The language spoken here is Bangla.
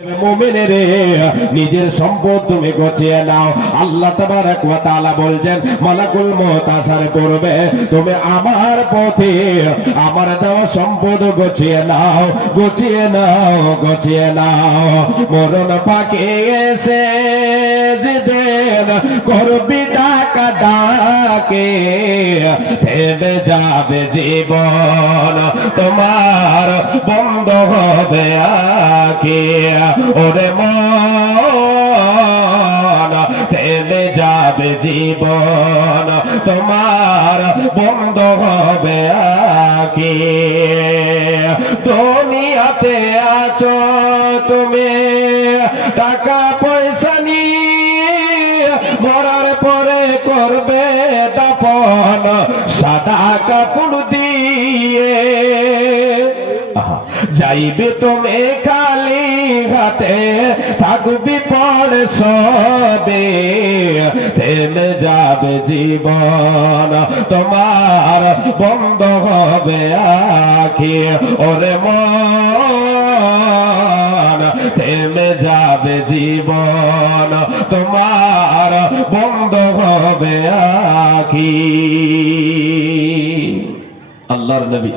মুমিনেরে নিজের সম্পদ তুমি গছিয়ে নাও। আল্লাহ তাবারক ওয়া তাআলা বলছেন মালাকুল মউত আসার পূর্বে তুমি আমার পথে আমার দেওয়া সম্পদ গছিয়ে নাও, গছিয়ে নাও, গছিয়ে নাও। মরণ পাকে এসে যেদিন করবি ডাকা ডাকে থেমে যাবে জীবন, তোমার বন্ধ হবে আঁখি। ওরে মন থেমে যাবে জীবন, তোমার বন্ধ হবে আঁখি। দুনিয়াতে আছো তুমি টাকা পয়সা নিয়ে, মরার পরে করবে দাফন সাদা কাপড় দিয়ে। যাইবে তুমি খালি হাতে, থাকবি পড়ে সবে, থেমে যাবে জীবন, তোমার বন্ধ হবে আঁখি। ওরে মন থেমে যাবে জীবন, তোমার বন্ধ হবে আঁখি। আল্লাহর নবী